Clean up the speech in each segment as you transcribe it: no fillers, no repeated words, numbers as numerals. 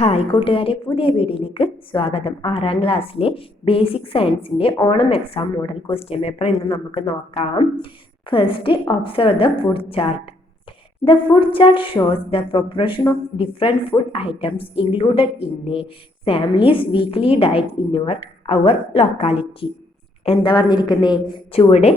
Hi കൂട്ടുകാരെ, പുതിയ വീഡിയോയിലേക്ക് സ്വാഗതം. 6ാം ക്ലാസ്സിലെ ബേസിക് സയൻസിൻ്റെ Onam exam model question paper ഇന്ന് നമുക്ക് നോക്കാം. First, observe the food chart. The food chart shows the proportion of different food items included in a family's weekly diet in our locality. എന്താ പറഞ്ഞിരിക്കുന്നത്? ചുവടെ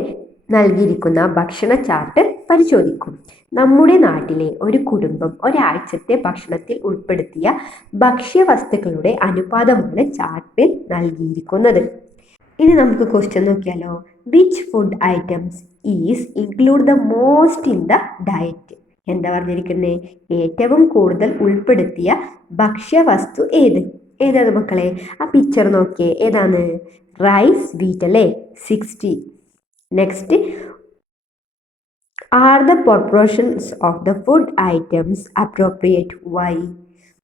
നൽകിയിരിക്കുന്ന ഭക്ഷണ ചാർട്ട് പരിശോധിക്കും. നമ്മുടെ നാട്ടിലെ ഒരു കുടുംബം ഒരാഴ്ചത്തെ ഭക്ഷണത്തിൽ ഉൾപ്പെടുത്തിയ ഭക്ഷ്യവസ്തുക്കളുടെ അനുപാതമാണ് ചാർട്ടിൽ നൽകിയിരിക്കുന്നത്. ഇനി നമുക്ക് ക്വസ്റ്റ്യൻ നോക്കിയാലോ. Which food items is include the most in the diet? എന്താ പറഞ്ഞിരിക്കുന്നത്? ഏറ്റവും കൂടുതൽ ഉൾപ്പെടുത്തിയ ഭക്ഷ്യവസ്തു ഏതാണ് മക്കളെ? ആ പിക്ചർ നോക്കിയേ, ഏതാണ്? റൈസ്, വീറ്റ് അല്ലേ, 60. Next, are the proportions of the food items appropriate? Why?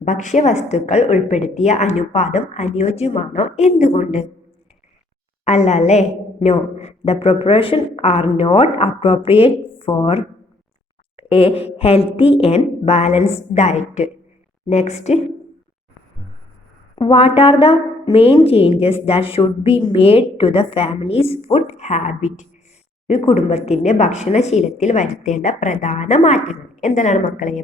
ഭക്ഷ്യവസ്തുക്കൾ ഉൾപ്പെടുത്തിയ അനുപാതം അനുയോജ്യമാണോ? എന്തുകൊണ്ട്? അല്ല അല്ലേ, no. The proportion are not appropriate for a healthy and balanced diet. Next, what are the main changes that should be made to the family's food habit? ഒരു കുടുംബത്തിൻ്റെ ഭക്ഷണശീലത്തിൽ വരുത്തേണ്ട പ്രധാന മാറ്റങ്ങൾ എന്താണ് മക്കളെ?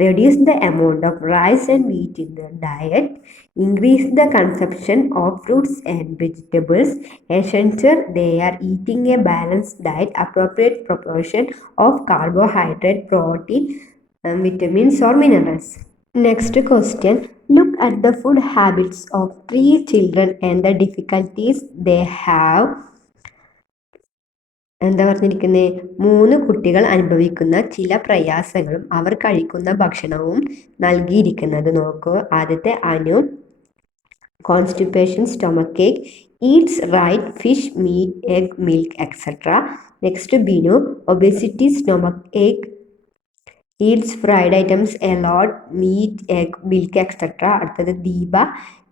Reduce the amount of rice and wheat in the diet, increase the consumption of fruits and vegetables, ensure they are eating a balanced diet, appropriate proportion of carbohydrate, protein, vitamins or minerals. Next question, look at the food habits of 3 children and the difficulties they have. എന്താ പറഞ്ഞിരിക്കുന്നത്? 3 കുട്ടികൾ അനുഭവിക്കുന്ന ചില പ്രയാസങ്ങളും അവർ കഴിക്കുന്ന ഭക്ഷണവും നൽകിയിരിക്കുന്നത് നോക്കൂ. ആദ്യത്തെ Anu, constipation, stomach ache, eats right fish, meat, egg, milk etcetera. Next Binu, obesity, stomach ache, eats fried items a lot, meat, egg, milk etcetera. അടുത്തത് Deepa,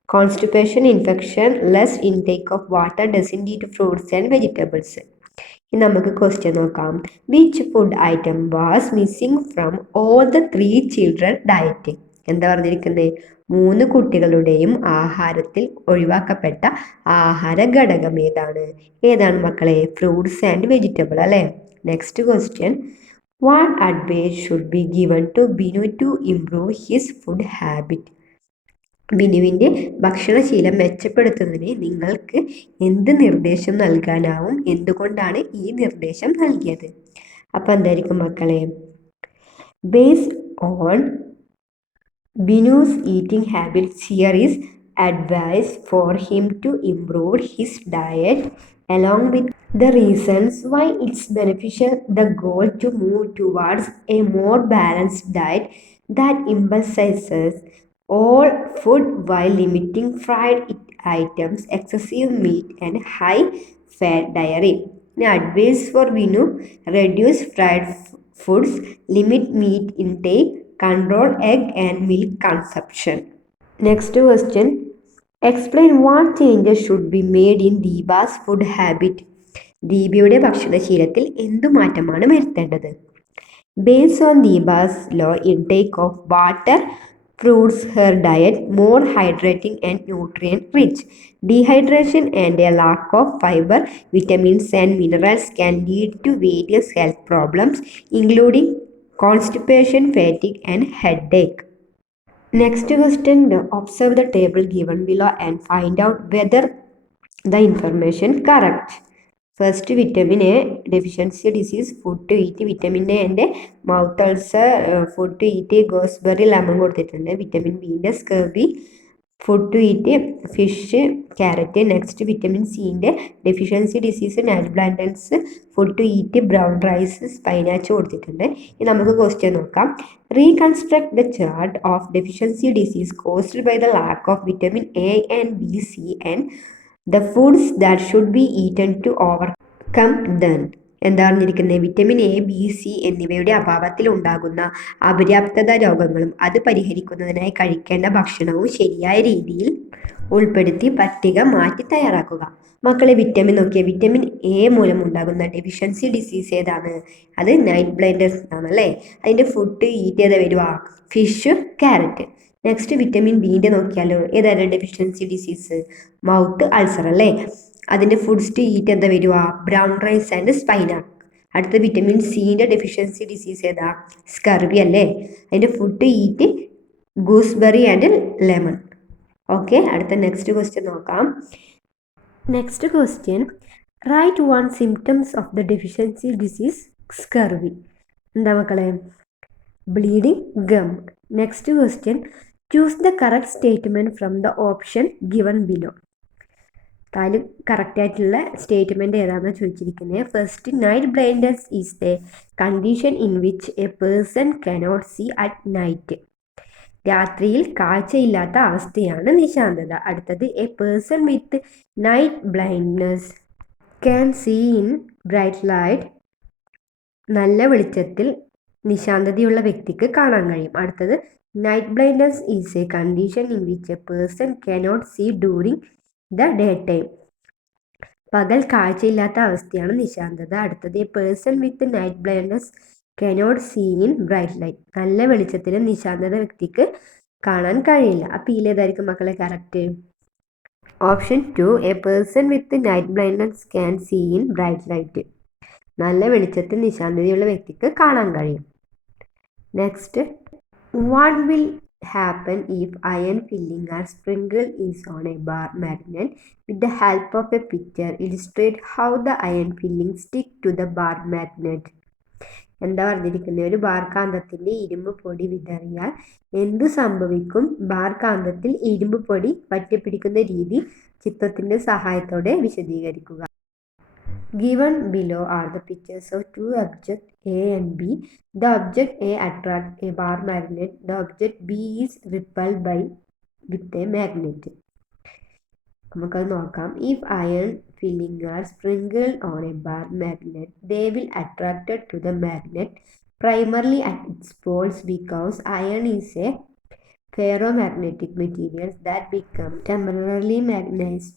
constipation, infection, less intake of water, doesn't eat fruits and vegetables. ഇനി നമുക്ക് question നോക്കാം. Which food item was missing from all the 3 children diet? എന്താ പറഞ്ഞിരിക്കുന്നത്? 3 കുട്ടികളുടെയും ആഹാരത്തിൽ ഒഴിവാക്കപ്പെട്ട ആഹാര ഘടകം ഏതാണ് മക്കളെ? ഫ്രൂട്ട്സ് ആൻഡ് വെജിറ്റബിൾ അല്ലേ. Next question, what advice should be given to Binu to improve his food habit? ബിനുവിൻ്റെ ഭക്ഷണശീലം മെച്ചപ്പെടുത്തുന്നതിന് നിങ്ങൾക്ക് എന്ത് നിർദ്ദേശം നൽകാനാവും? എന്തുകൊണ്ടാണ് ഈ നിർദ്ദേശം നൽകിയത്? അപ്പോൾ എന്തായിരിക്കും മക്കളെ? Based on Binu's eating habits, here is advice for him to improve his diet along with the reasons why it's beneficial. The goal to move towards a more balanced diet that emphasizes all food while limiting fried items, excessive meat and high fat dairy. Now, advice for Vinu: reduce fried foods, limit meat intake, control egg and milk consumption. Next question, explain what changes should be made in Deepa's food habit. ദീപയുടെ ഭക്ഷണശീലത്തിൽ എന്തു മാറ്റമാണ് വരുത്തേണ്ടത്? Based on Deepa's low intake of water, fruits, her diet more hydrating and nutrient rich. Dehydration and a lack of fiber, vitamins and minerals can lead to various health problems including constipation, fatigue and headache. Next question, observe the table given below and find out whether the information correct. First, vitamin A deficiency disease, food to eat. Vitamin എൻ്റെ mouth ulcer, food to eat gooseberry lemon കൊടുത്തിട്ടുണ്ട്. Vitamin ബിൻ്റെ scurvy, food to eat fish, carrot. Next, vitamin സിൻ്റെ deficiency disease, night blindness, food to eat brown rice, spinach കൊടുത്തിട്ടുണ്ട്. ഇനി നമുക്ക് question നോക്കാം. Reconstruct the chart of deficiency disease caused by the lack of vitamin A and B, C and the foods that should be eaten to overcome them. എന്താ പറഞ്ഞിരിക്കുന്നത്? Vitamin A, B, C എന്നിവയുടെ അഭാവത്തിൽ ഉണ്ടാകുന്ന അപര്യാപ്തത രോഗങ്ങളും അത് പരിഹരിക്കുന്നതിനായി കഴിക്കേണ്ട ഭക്ഷണവും ശരിയായ രീതിയിൽ ഉൾപ്പെടുത്തി പട്ടിക മാറ്റി തയ്യാറാക്കുക. മക്കളെ, വിറ്റമിൻ നോക്കിയ വിറ്റമിൻ എ മൂലം ഉണ്ടാകുന്ന ഡെഫിഷ്യൻസി ഡിസീസ് ഏതാണ്? അത് നൈറ്റ് ബ്ലൈൻഡേഴ്സ് ആണല്ലേ. അതിൻ്റെ ഫുഡ് ഈറ്റ് ചെയ്ത വരുക ഫിഷ്, ക്യാരറ്റ്. നെക്സ്റ്റ് വിറ്റമിൻ ബിൻ്റെ നോക്കിയാലോ, ഏതാണ് ഡെഫിഷ്യൻസി ഡിസീസ്? മൗത്ത് അൾസർ അല്ലേ. അതിൻ്റെ ഫുഡ്സ് ടു ഈറ്റ് എന്താ വരിക? Brown rice and spinach. അടുത്ത വിറ്റമിൻ സിൻ്റെ ഡെഫിഷ്യൻസി ഡിസീസ് ഏതാ? സ്കർവി അല്ലേ. അതിൻ്റെ food to eat gooseberry and lemon. Okay, അടുത്ത നെക്സ്റ്റ് ക്വസ്റ്റ്യൻ നോക്കാം. Next question, write one symptoms of the deficiency disease scurvy. എന്താ മക്കളെ? Bleeding gum. Next question, choose the correct statement from the option given below. അതിൽ കറക്റ്റായിട്ടുള്ള statement ഏതാണെന്ന് ചോദിച്ചിരിക്കുന്നത്. First, night blindness is the condition in which a person cannot see at night. രാത്രിയിൽ കാഴ്ചയില്ലാത്ത അവസ്ഥയാണ് നിശാന്തത. അടുത്തത്, a person with night blindness can see in bright light. നല്ല വെളിച്ചത്തിൽ നിശാന്തതയുള്ള വ്യക്തിക്ക് കാണാൻ കഴിയും. അടുത്തത്, night blindness is a condition in which a person cannot see during the day time. പകൽ കാഴ്ചയില്ലാത്ത അവസ്ഥയാണ് നിശാന്തത. അടുത്തത്, a person with night blindness cannot see in bright light. നല്ല വെളിച്ചത്തിൽ നിശാന്തത വ്യക്തിക്ക് കാണാൻ കഴിയില്ല. അപ്പോൾ ഇതിലേതായിരിക്കും മക്കളെ correct? Option 2, a person with night blindness can see in bright light. നല്ല വെളിച്ചത്തിൽ നിശാന്തതയുള്ള വ്യക്തിക്ക് കാണാൻ കഴിയും. Next, what will happen if iron filling are sprinkled is on a bar magnet? With the help of a picture, illustrate how the iron filling stick to the bar magnet. എന്താ പറഞ്ഞിരിക്കുന്നത്? ഒരു bar കാന്തത്തിന്റെ ഇരുമ്പ് പൊടി വിതറിയാൽ എന്തു സംഭവിക്കും? Bar കാന്തത്തിൽ ഇരുമ്പ് പൊടി പറ്റിപ്പിടിക്കുന്ന രീതി ചിത്രത്തിന്റെ സഹായത്തോടെ വിശദീകരിക്കുക. Given below are the pictures of two objects A and B. The object A attracts a bar magnet. The object B is repelled with a magnet. നമുക്കത് നോക്കാം. If iron filling are sprinkled on a bar magnet, they will attracted to the magnet primarily at its poles because iron is a ferromagnetic material that become temporarily magnetized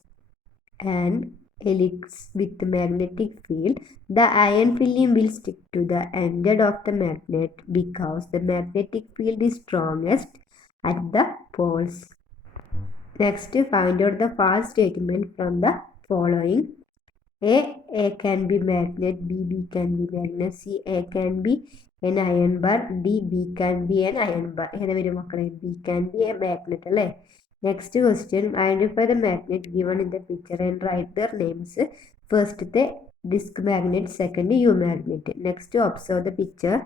and helix with magnetic field. The iron filling will stick to the end of the magnet because the magnetic field is strongest at the poles. Next, find out the false statement from the following. A can be magnet, B can be magnet, C A can be an iron bar, D B can be an iron bar. ഏതാ വരും മക്കളെ? B can be a magnet അല്ലേ. Next question, identify the magnet given in the picture and write their names. First, the disk magnet, second, U magnet. Next, observe the picture.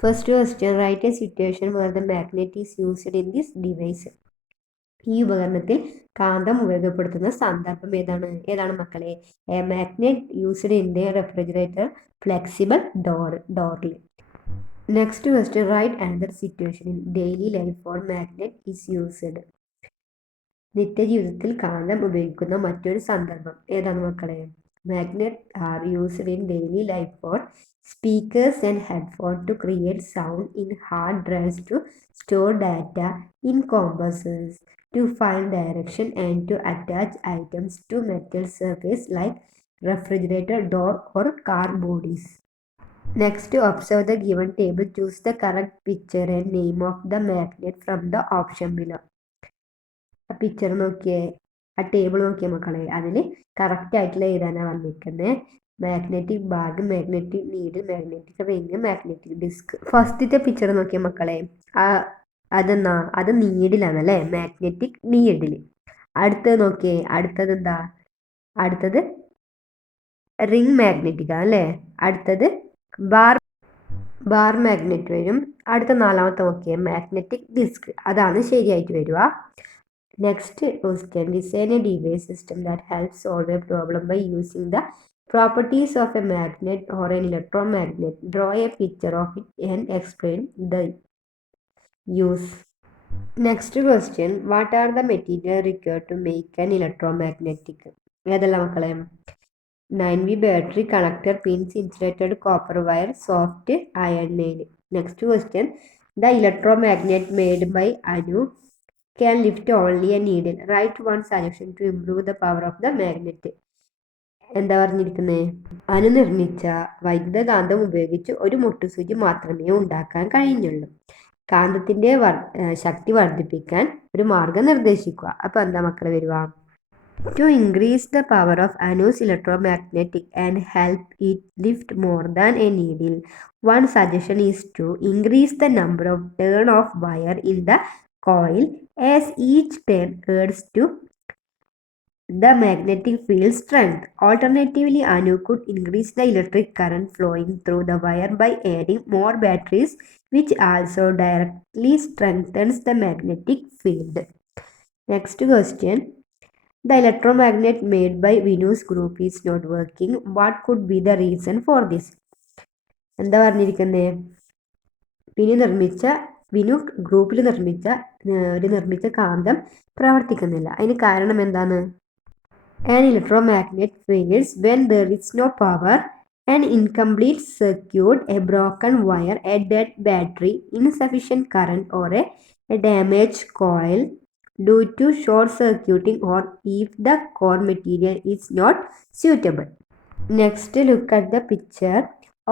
First question, write a situation where the magnet is used in this device. ഈ ഉപകരണത്തിൽ കാന്തം ഉപയോഗപ്പെടുത്തുന്ന സന്ദർഭം ഏതാണ് മക്കളെ? A magnet used in the refrigerator flexible ഡോറിൽ. Next question, write another situation in daily life for magnet is used. നിത്യജീവിതത്തിൽ കാന്തം ഉപയോഗിക്കുന്ന മറ്റൊരു സന്ദർഭം ഏതാണ് മക്കളെ? Magnet are used in daily life for speakers and headphone to create sound, in hard drives to store data, in compasses to find direction, and to attach items to metal surface like refrigerator door or car bodies. Next, observe the given table. Choose the correct picture and name of the magnet from the option below. ആ picture നോക്കിയേ, ആ table നോക്കിയ മക്കളെ, അതിൽ correct ആയിട്ടുള്ള ഏതാണ് വന്നിരിക്കുന്നത്? Magnetic bag, magnetic needle, magnetic ring, magnetic disc. ഫസ്റ്റത്തെ picture നോക്കിയ മക്കളെ, അത് നീഡിലാണ് അല്ലേ, മാഗ്നറ്റിക് നീഡിൽ. അടുത്തത് നോക്കിയേ, അടുത്തത് എന്താ? അടുത്തത് റിംഗ് മാഗ്നറ്റിക് അല്ലേ. അടുത്തത് ബാർ മാഗ്നറ്റ് വരും. അടുത്ത നാലാമത്തെ നോക്കിയേ, മാഗ്നറ്റിക് ഡിസ്ക്. അതാണ് ശരിയായിട്ട് വരിക. Next question, design a device system that helps solve a problem by using the properties of a magnet or an electromagnet. Draw a picture of it and explain the use. Next question, what are the materials required to make an electromagnetic? ഏതെല്ലാം മക്കളെ? 9V battery, connector pins, insulated copper wire, soft iron nail. Next question, the electromagnet made by Anu can lift only a needle. Write one solution to improve the power of the magnet. എന്താ പറഞ്ഞിരിക്കുന്നത്? അനു നിർമ്മിച്ച വൈദ്യുതകാന്തം ഉപയോഗിച്ച് ഒരു മുട്ടുസൂചി മാത്രമേ ഉണ്ടാക്കാൻ കഴിഞ്ഞുള്ളൂ. കാന്തത്തിൻ്റെ ശക്തി വർദ്ധിപ്പിക്കാൻ ഒരു മാർഗം നിർദ്ദേശിക്കുക. അപ്പോൾ എന്താ മക്കളെ വരിക? To increase the power of Anu's electromagnetic and help it lift more than a needle, one suggestion is to increase the number of turn of wire in the coil as each turn adds to the magnetic field strength. Alternatively, Anu could increase the electric current flowing through the wire by adding more batteries, which also directly strengthens the magnetic field. Next question. The electromagnet made by Venu's group is not working. What could be the reason for this? എന്താ പറഞ്ഞിരിക്കുന്നത്? വിനു ഗ്രൂപ്പിൽ നിർമ്മിച്ച കാന്തം പ്രവർത്തിക്കുന്നില്ല. അതിന് കാരണം എന്താണ്? An electromagnet fails when there is no power, an incomplete circuit, a broken wire, a dead battery, insufficient current, or a damaged coil due to short circuiting, or if the core material is not suitable. Next, look at the picture.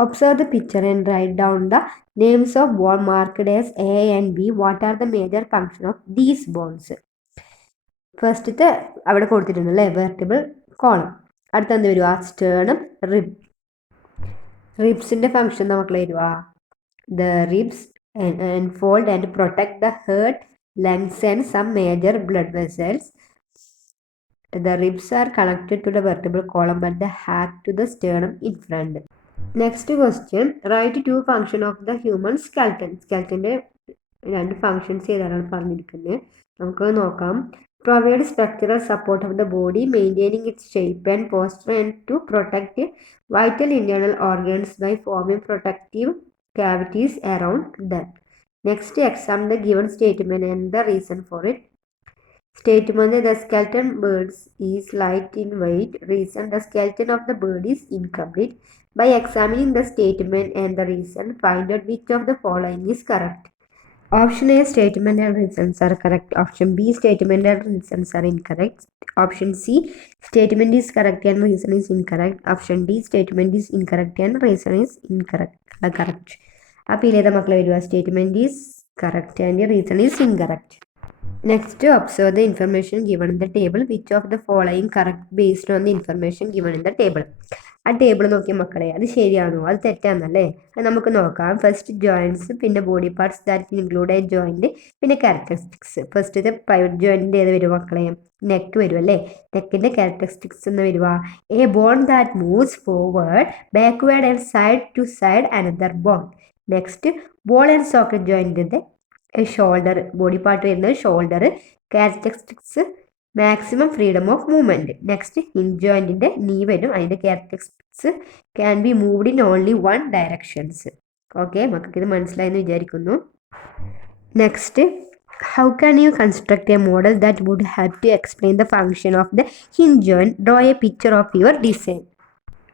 Observe the picture and write down the names of bonds marked as A and B. What are the major functions of these bonds? ഫസ്റ്റത്തെ അവിടെ കൊടുത്തിട്ടുണ്ടല്ലേ, vertebral column. അടുത്ത എന്ത് വരുക? സ്റ്റേണും റിബ്സിൻ്റെ function നമുക്ക് വരുക. The ribs enfold and protect the heart, lungs and some major blood vessels. The ribs are connected to the vertebral column but the hack to the sternum in front. Next question. Write two functions of the human skeleton. Skeletonന്റെ രണ്ട് functions ഏതാണ് പറഞ്ഞിരിക്കുന്നത്? നമുക്ക് നോക്കാം. Provide structural support of the body, maintaining its shape and posture, and to protect vital internal organs by forming protective cavities around them. Next, examine the given statement and the reason for it. Statement: the skeleton bird is light in weight. Reason: the skeleton of the bird is incomplete. By examining the statement and the reason, find out which of the following is correct. Option A, statement and reasons are correct. Option B, statement and reasons are incorrect. Option C, statement is correct and reason is incorrect. Option D, statement is incorrect and reason is incorrect. Correct. അപ്പോൾ ഇതിലേതാ മക്കളെ വരിക? Statement is correct and reason is incorrect. Next, observe the information given in the table. Which of the following correct based on the information given in the table. ആ table നോക്കിയ മക്കളെ, അത് ശരിയാണോ അത് തെറ്റാന്നല്ലേ? അത് നമുക്ക് നോക്കാം. ഫസ്റ്റ് ജോയിൻറ്റ്സ്, പിന്നെ body parts that include A joint, പിന്നെ ക്യാരക്ടറിസ്റ്റിക്സ്. ഫസ്റ്റത്തെ പ്രൈവറ്റ് ജോയിൻറ്റിൻ്റെ ഏത് വരും മക്കളെ? നെക്ക് വരും അല്ലേ? നെക്കിൻ്റെ ക്യാരക്ടറിസ്റ്റിക്സ് എന്ന് വരുക a bone that moves forward, backward and side to side another bone. Next, ball and socket ജോയിൻറ്റിൻ്റെ ഷോൾഡർ, ബോഡി പാർട്ട് വരുന്നത് shoulder, characteristics maximum freedom of movement. Next, hinge ജോയിൻറ്റിൻ്റെ നീ വരും, അതിൻ്റെ characteristics can be moved in only one directions. Okay, മക്കൾക്ക് ഇത് മനസ്സിലായെന്ന് വിചാരിക്കുന്നു. Next, how can you construct a model that would help to explain the function of the hinge joint? Draw a picture of your design.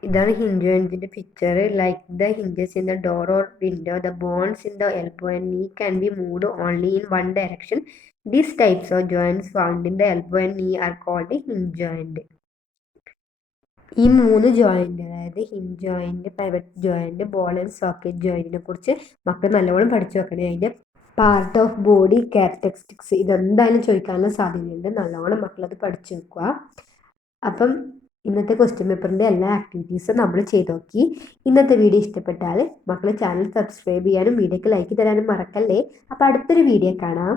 ഇതാണ് hinge ജോയിൻറ്റിൻ്റെ picture. Like the hinges in the door or window, the bones in the elbow and knee can be moved only in one direction. These types of joints found in the elbow and knee are called hinge joint. ഈ മൂന്ന് joint, അതായത് hinge joint, pivot joint, ball and socket ജോയിൻറ്റിനെ കുറിച്ച് മക്കൾ നല്ലവണ്ണം പഠിച്ചു വെക്കണേ. അതിൻ്റെ പാർട്ട് ഓഫ് ബോഡി, ക്യാരക്ടറിസ്റ്റിക്സ് ഇതെന്തായാലും ചോദിക്കാനുള്ള സാധ്യതയുണ്ട്. നല്ലവണ്ണം മക്കളത് പഠിച്ചു വെക്കുക. അപ്പം ഇന്നത്തെ ക്വസ്റ്റ്യൻ പേപ്പറിൻ്റെ എല്ലാ ആക്ടിവിറ്റീസും നമ്മൾ ചെയ്ത് നോക്കി. ഇന്നത്തെ വീഡിയോ ഇഷ്ടപ്പെട്ടാൽ മക്കൾ ചാനൽ സബ്സ്ക്രൈബ് ചെയ്യാനും വീഡിയോക്ക് ലൈക്ക് തരാനും മറക്കല്ലേ. അപ്പോൾ അടുത്തൊരു വീഡിയോ കാണാം.